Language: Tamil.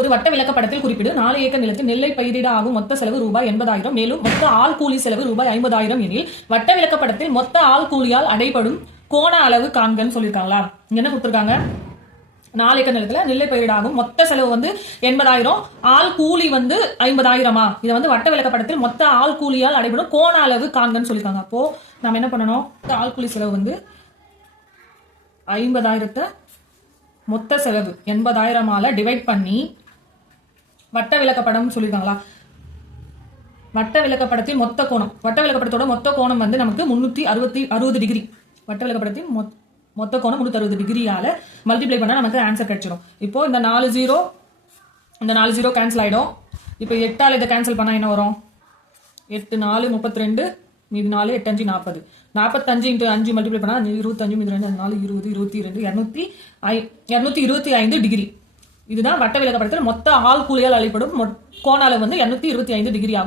ஒரு வட்ட விளக்கப்படத்தில் குறிப்பிடு 4 ஏக்கர் நிலத்தில் நெல்லை பயிரிட ஆகும் மொத்த செலவு ரூபாய் 80,000 மேலும் மொத்த ஆள் கூலி செலவு ரூபாய் 50,000 எனில் வட்ட விளக்கப்படத்தில் மொத்த ஆள் கூலியால் அடைபடும் கோண அளவு காண்கன்னு சொல்லியிருக்காங்களா? என்ன கொடுத்திருக்காங்க? 4 ஏக்கர் நிலத்துல நெல்லை பயிரிடாகும் மொத்த செலவு 80,000, ஆள் கூலி 50,000. இதை வட்ட விளக்கப்படத்தில் மொத்த ஆள் கூலியால் அடைபடும் கோண அளவு காண்கன்னு சொல்லியிருக்காங்க. அப்போ நம்ம என்ன பண்ணணும்? ஆள் கூலி செலவு 50,000 மொத்த செலவு 80,000 டிவைட் பண்ணி வட்ட விளக்கப்படம் சொல்லியிருக்காங்களா? வட்ட விளக்கப்படத்தில் மொத்த கோணம், வட்ட விளக்கப்படத்தோட மொத்த கோணம் நமக்கு 360 டிகிரி. வட்ட விளக்கப்படத்தின் மொத்த கோணம் 360 டிகிரியால மல்டிப்ளை பண்ணா நமக்கு ஆன்சர் கிடைச்சிடும். இப்போ இந்த 4 0 கேன்சல் ஆயிடும். இப்போ 8ஆல இதை கேன்சல் பண்ணா என்ன வரும்? 8 4 32 மீதி 4 8 5 40. 45 × 5 மல்டிப்ளை பண்ணா 25 மீதி 2 4 20 22 225 டிகிரி. இதுதான் வட்ட விளக்கப்படத்தில் மொத்த ஆள் கூலியால் அளிப்படும் கோண அளவு 225 டிகிரி ஆகும்.